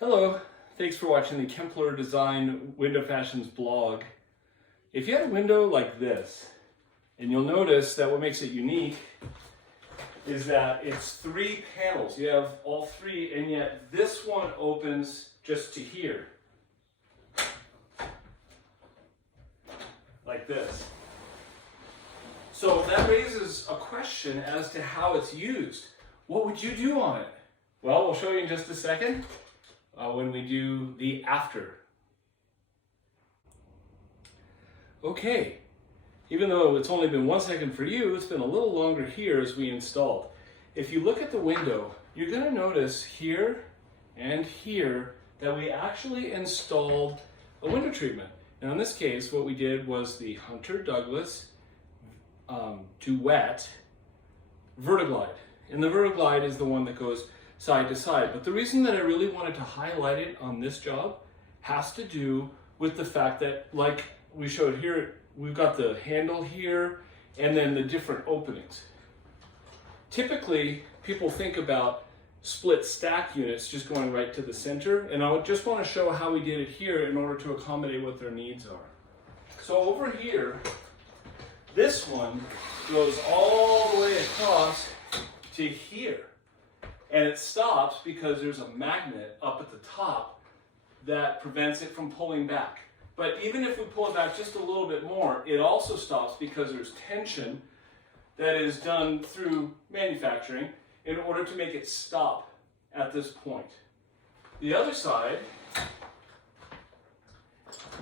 Hello, thanks for watching the Kempler Design Window Fashions blog. If you had a window like this, and you'll notice that what makes it unique is that it's 3 panels. You have all 3, and yet this one opens just to here. Like this. So that raises a question as to how it's used. What would you do on it? Well, we'll show you in just a second. When we do the after. Okay, even though it's only been 1 second for you, it's been a little longer here as we installed. If you look at the window, you're going to notice here and here that we actually installed a window treatment. Now in this case, what we did was the Hunter Douglas Duet Vertiglide. And the Vertiglide is the one that goes side to side. But the reason that I really wanted to highlight it on this job has to do with the fact that, like we showed here, we've got the handle here and then the different openings. Typically, people think about split stack units just going right to the center, and I just want to show how we did it here in order to accommodate what their needs are. So over here, this one goes all the way across to here. And it stops because there's a magnet up at the top that prevents it from pulling back. But even if we pull it back just a little bit more, it also stops because there's tension that is done through manufacturing in order to make it stop at this point. The other side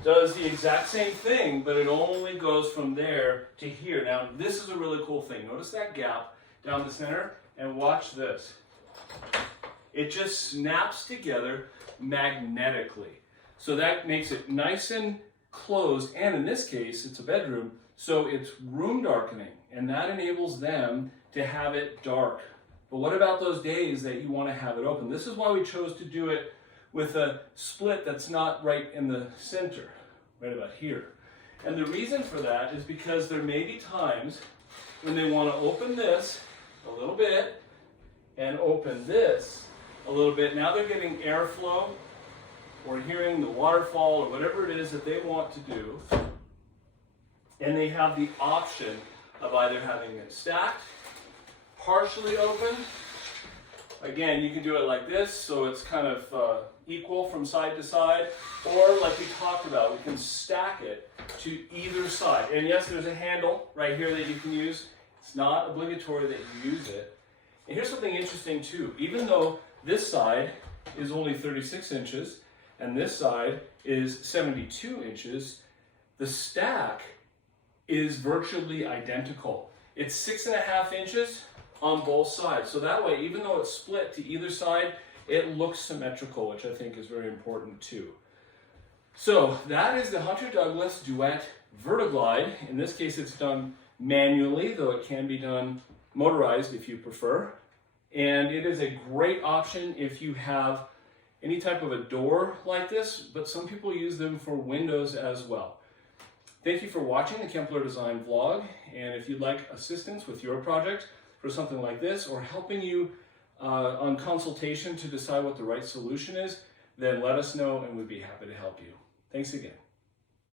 does the exact same thing, but it only goes from there to here. Now, this is a really cool thing. Notice that gap down the center, and watch this. It just snaps together magnetically. So that makes it nice and closed, and in this case, it's a bedroom, so it's room darkening, and that enables them to have it dark. But what about those days that you want to have it open? This is why we chose to do it with a split that's not right in the center, right about here. And the reason for that is because there may be times when they want to open this a little bit and open this a little bit. Now they're getting airflow or hearing the waterfall or whatever it is that they want to do. And they have the option of either having it stacked, partially open. Again, you can do it like this, so it's kind of equal from side to side. Or like we talked about, we can stack it to either side. And yes, there's a handle right here that you can use. It's not obligatory that you use it. And here's something interesting too. Even though this side is only 36 inches and this side is 72 inches, the stack is virtually identical. It's 6.5 inches on both sides. So that way, even though it's split to either side, it looks symmetrical, which I think is very important too. So that is the Hunter Douglas Duet Vertiglide. In this case, it's done manually, though it can be done motorized if you prefer. And it is a great option if you have any type of a door like this, but some people use them for windows as well. Thank you for watching the Kempler Design vlog, and if you'd like assistance with your project for something like this, or helping you on consultation to decide what the right solution is, then let us know and we'd be happy to help you. Thanks again.